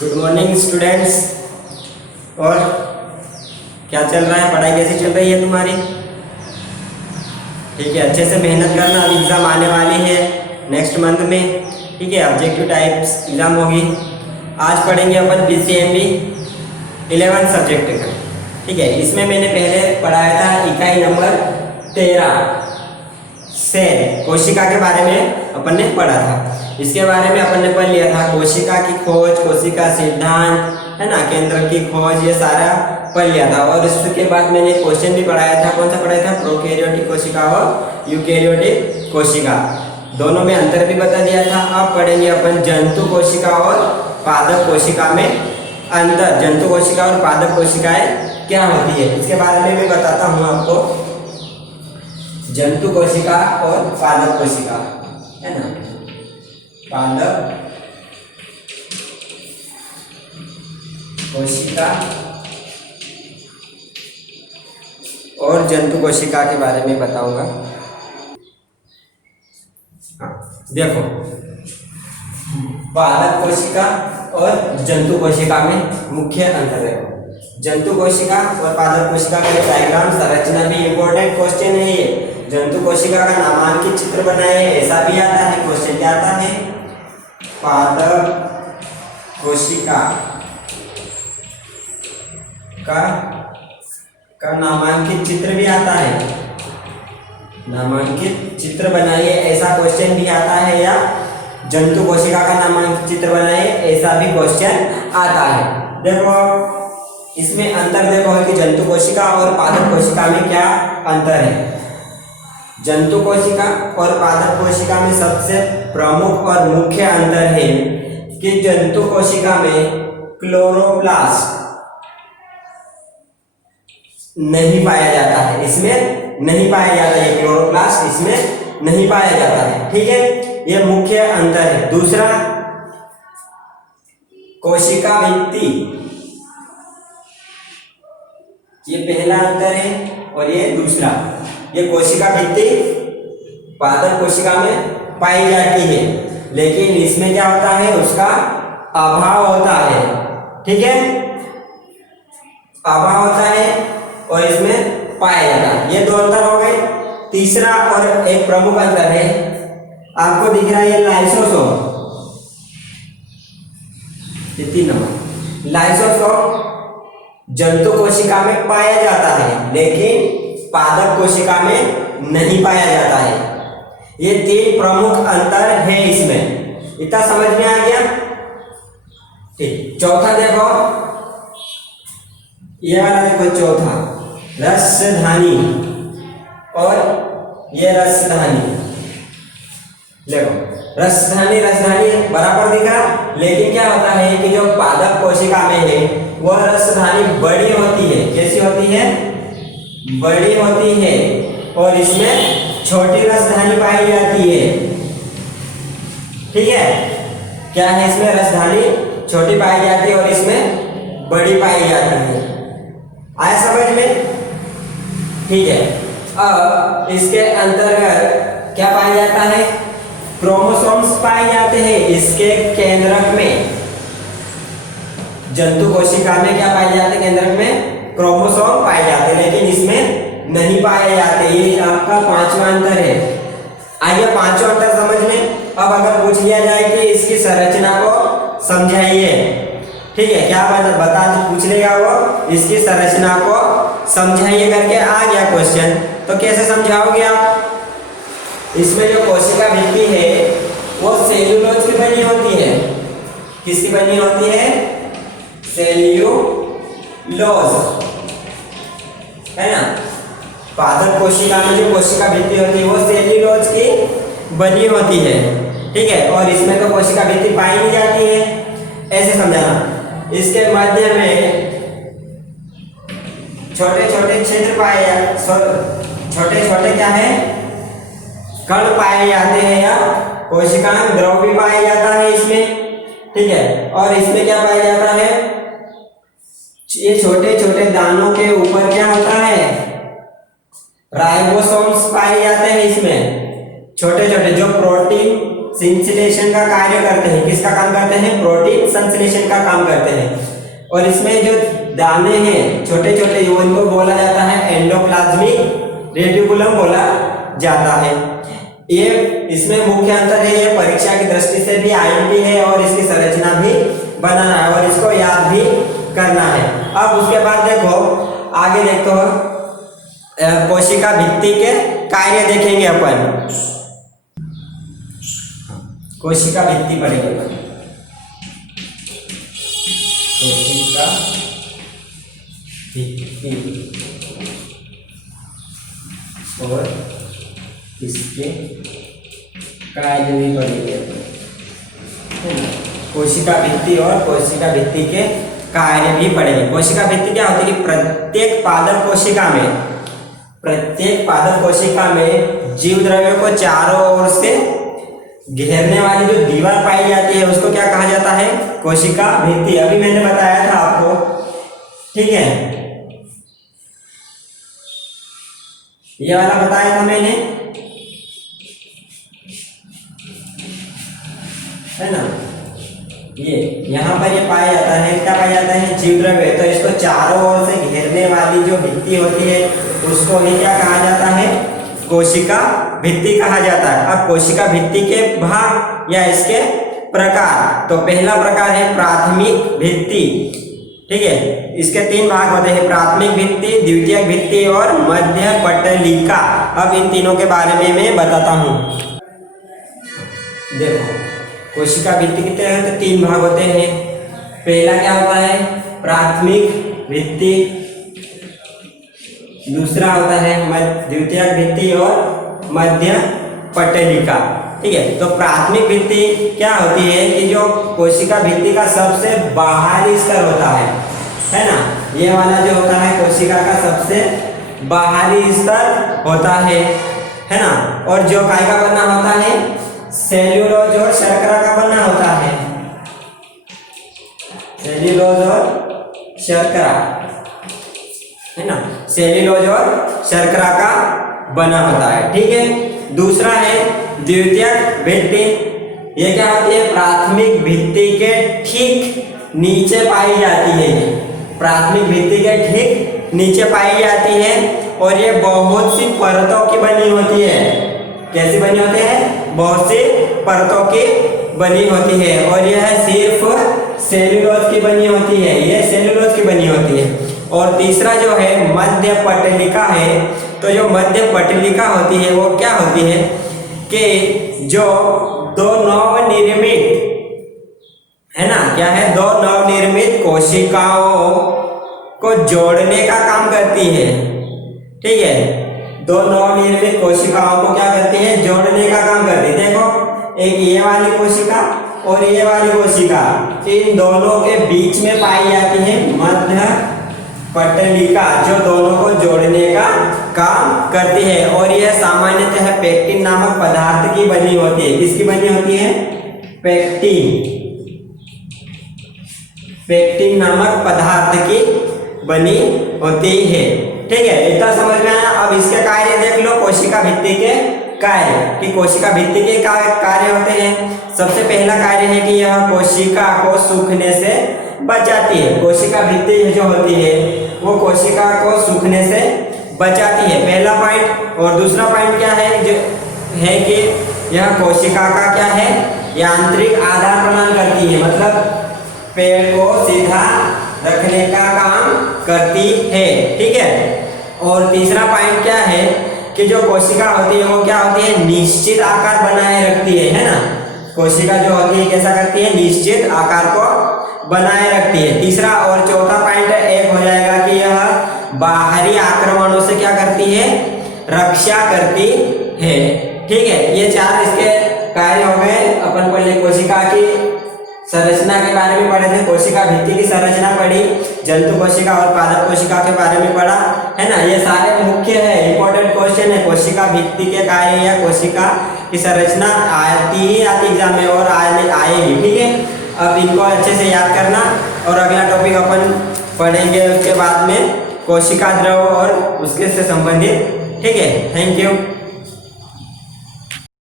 Good morning students. और क्या चल रहा है, पढ़ाई कैसी चल रही है तुम्हारी? ठीक है, अच्छे से मेहनत करना। अब एग्ज़ाम आने वाली है नेक्स्ट मंथ में। ठीक है, ऑब्जेक्टिव टाइप्स एग्ज़ाम होगी। आज पढ़ेंगे अपन PCMB 11 सब्जेक्ट का। ठीक है, इसमें मैंने पहले पढ़ाया था इकाई नंबर 13 सेल कोशिका के बारे में अपन ने पढ़ा था। इसके बारे में अपन ने पढ़ लिया था, कोशिका की खोज, कोशिका सिद्धांत, है ना, केंद्र की खोज, ये सारा पढ़ लिया था। और इसके बाद मैंने क्वेश्चन भी पढ़ाया था। कौन सा पढ़ाया था? प्रोकैरियोटिक कोशिका और यूकैरियोटिक कोशिका, दोनों में अंतर भी बता दिया था। अब पढ़ेंगे अपन जंतु कोशिका और पादप कोशिका में अंतर। जंतु कोशिका और पादप कोशिकाएं क्या होती है, इसके बारे में भी बताता हूँ आपको। जंतु कोशिका और पादप कोशिका, है ना, पादप कोशिका और जंतु कोशिका के बारे में बताऊंगा। हाँ, देखो, पादप कोशिका और जंतु कोशिका में मुख्य अंतर है। जंतु कोशिका और पादप कोशिका का डायग्राम संरचना भी इंपॉर्टेंट क्वेश्चन है ये। जंतु कोशिका का नामांकित चित्र बनाए, ऐसा भी आता है क्वेश्चन। क्या आता है? पादप कोशिका का नामांकित चित्र भी आता है। नामांकित चित्र बनाइए, ऐसा क्वेश्चन भी आता है। या जंतु कोशिका का नामांकित चित्र बनाइए, ऐसा भी क्वेश्चन आता है। देखो, इसमें अंतर देखो कि जंतु कोशिका और पादप कोशिका में क्या अंतर है। जंतु कोशिका और पादप कोशिका में सबसे प्रमुख और मुख्य अंतर है कि जंतु कोशिका में क्लोरोप्लास्ट नहीं पाया जाता है। इसमें नहीं पाया जाता है क्लोरोप्लास्ट, इसमें नहीं पाया जाता है। ठीक है, यह मुख्य अंतर है। दूसरा, कोशिका भित्ति, ये पहला अंतर है और ये दूसरा। ये कोशिका भित्ति पादप कोशिका में पाई जाती है, लेकिन इसमें क्या होता है, उसका अभाव होता है। ठीक है, अभाव होता है और इसमें पाया जाता है। ये दो अंतर हो गए। तीसरा और एक प्रमुख अंतर है, आपको दिख रहा है ये लाइसोसोम, ये 3 नंबर। लाइसोसोम जंतु कोशिका में पाया जाता है, लेकिन पादप कोशिका में नहीं पाया जाता है। ये 3 प्रमुख अंतर है इसमें। इतना समझ में आ गया? ठीक। चौथा देखो, ये वाला देखो, चौथा रसधानी और ये रसधानी। देखो, रसधानी बराबर दिख रहा, लेकिन क्या होता है कि जो पादप कोशिका में है वह रसधानी बड़ी होती है। कैसी होती है? बड़ी होती है। और इसमें छोटी रसधानी पाई जाती है। ठीक है, क्या है इसमें? रसधानी छोटी पाई जाती है और इसमें बड़ी पाई जाती है। आया समझ में? ठीक है, अब इसके अंतर्गत क्या पाया जाता है? क्रोमोसोम्स पाए जाते हैं इसके केंद्रक में। जंतु कोशिका में क्या पाए जाते हैं? केंद्रक में क्रोमोसोम पाए जाते हैं, लेकिन इसमें नहीं पाए जाते। ये आपका 5वां अंतर है। आइए 5वां अंतर समझ में। अब अगर पूछ लिया जाए कि इसकी संरचना को समझाइए, ठीक है, क्या बता पूछ लेगा वो, इसकी संरचना को समझाइए करके आ गया क्वेश्चन, तो कैसे समझाओगे आप? इसमें जो कोशिका भित्ति है वो सेल्यूलोज की बनी होती है। किसकी बनी होती है? सेल्यूलोज, है ना। पादप कोशिका में जो कोशिका भित्ति होती है वो सेल्यूलोज की बनी होती है। ठीक है, और इसमें तो कोशिका भित्ति पाई नहीं जाती है। ऐसे समझाना। इसके मध्य में छोटे छोटे छिद्र पाए जाते, छोटे छोटे क्या है, कण पाए जाते हैं, या कोशिकांग द्रव भी पाया जाता है इसमें। ठीक है, और इसमें क्या पाया जाता है? ये छोटे छोटे दानों के ऊपर क्या होता है? राइबोसोम्स पाए जाते हैं इसमें। छोटे छोटे जो प्रोटीन संश्लेषण का कार्य करते हैं। किसका काम करते हैं? प्रोटीन संश्लेषण का काम करते हैं। और इसमें जो दाने हैं छोटे छोटे, उनको बोला जाता है एंडोप्लाज्मिक रेटिकुलम बोला जाता है। ये इसमें मुख्य अंतर है, ये परीक्षा की दृष्टि से भी आईएमपी है और इसकी संरचना भी बनाना है और इसको याद भी करना है। अब उसके बाद देखो आगे देखो कोशिका भित्ति के कार्य देखेंगे अपन। कोशिका भित्ति पढ़ेंगे अपन। कोशिका भित्ति और इसके कार्य भी पढ़ेंगे। कोशिका भित्ति और कोशिका भित्ति के कार्य भी पढ़ेंगे। कोशिका भित्ति क्या होती है कि प्रत्येक पादप कोशिका में जीव द्रव्यों को चारों ओर से घेरने वाली जो दीवार पाई जाती है उसको क्या कहा जाता है? कोशिका भित्ति। अभी मैंने बताया था आपको, ठीक है, ये वाला बताया था मैंने, है ना। ये यहाँ पर ये पाया जाता है, क्या पाया जाता है? जीव द्रव्य। तो इसको चारों ओर से घेरने वाली जो भित्ति होती है उसको ही क्या कहा जाता है? कोशिका भित्ति कहा जाता है। अब कोशिका भित्ति के भाग या इसके प्रकार, तो पहला प्रकार है प्राथमिक भित्ति, ठीक है। इसके 3 भाग होते हैं, प्राथमिक भित्ति, द्वितीयक भित्ति और मध्य पटलिका। अब इन तीनों के बारे में मैं बताता हूँ। देखो कोशिका भित्ति कितने हैं? तो 3 भाग होते हैं। पहला क्या होता है? प्राथमिक भित्ति, दूसरा होता है द्वितीयक भित्ति और मध्य पटलिका, ठीक है। तो प्राथमिक भित्ति क्या होती है कि जो कोशिका भित्ति का सबसे बाहरी स्तर होता है ना। ये वाला जो होता है कोशिका का सबसे बाहरी स्तर होता है ना। और जो काय का बना होता है? सेल्यूलोज और शर्करा का बना होता है, सेल्यूलोज और शर्करा, है ना। सेल्यूलोज और शर्करा का बना होता है, ठीक है। दूसरा है द्वितीयक भित्ति। ये क्या होती है? प्राथमिक भित्ति के ठीक नीचे पाई जाती है। प्राथमिक भित्ति के ठीक नीचे पाई जाती है और ये बहुत सी परतों की बनी होती है। कैसी बनी होती है? बहुत सी परतों की बनी होती है और यह सिर्फ सेल्यूलोज की बनी होती है, ये सेल्यूलोज की बनी होती है। और तीसरा जो है मध्य पटलिका है। तो जो मध्य पटलिका होती है वो क्या होती है कि जो 2 नवनिर्मित, है ना, क्या है? 2 नवनिर्मित कोशिकाओं को जोड़ने का काम करती है, ठीक है। 2 नवनिर्मित कोशिकाओं को क्या करती है? जोड़ने का काम करती है। देखो एक ये वाली कोशिका और ये वाली कोशिका, इन दोनों के बीच में पाई जाती है मध्य पटलिका, जो दोनों को जोड़ने का काम करती है। और यह सामान्यतः पेक्टिन नामक पदार्थ की बनी होती है। किसकी बनी होती है? पेक्टिन, पेक्टिन नामक पदार्थ की बनी होती है, ठीक है। इतना समझ में आया। अब इसके कार्य देख लो, कोशिका भित्ति के कार्य कि कोशिका भित्ति के कार्य होते हैं। सबसे पहला कार्य है कि यह कोशिका को सूखने से बचाती है। कोशिका भित्ति जो होती है वो कोशिका को सूखने से बचाती है, पहला पॉइंट। और दूसरा पॉइंट क्या है? जो है कि यह कोशिका का क्या है? यांत्रिक आधार प्रदान करती है, मतलब पेड़ को सीधा रखने का काम करती है, ठीक है। और तीसरा पॉइंट क्या है कि जो कोशिका होती है वो क्या होती है? निश्चित आकार बनाए रखती है ना। कोशिका जो होती है कैसा करती है? निश्चित आकार को बनाए रखती है। तीसरा और चौथा पॉइंट एक हो जाएगा कि यह बाहरी आक्रमणों से क्या करती है? रक्षा करती है, ठीक है। ये 4 इसके कार्य हो गए। अपन पहले कोशिका की संरचना के बारे में पढ़े थे, कोशिका भित्ति की संरचना पढ़ी, जंतु कोशिका और पादप कोशिका के बारे में पढ़ा, है ना। ये सारे मुख्य है, इंपॉर्टेंट क्वेश्चन है। कोशिका भित्ति के कार्य या कोशिका की संरचना आती ही आती एग्जाम में और आएगी, ठीक है। अब इनको अच्छे से याद करना और अगला टॉपिक अपन पढ़ेंगे उसके बाद में कोशिका द्रव और उसके से संबंधित, ठीक है। Thank you.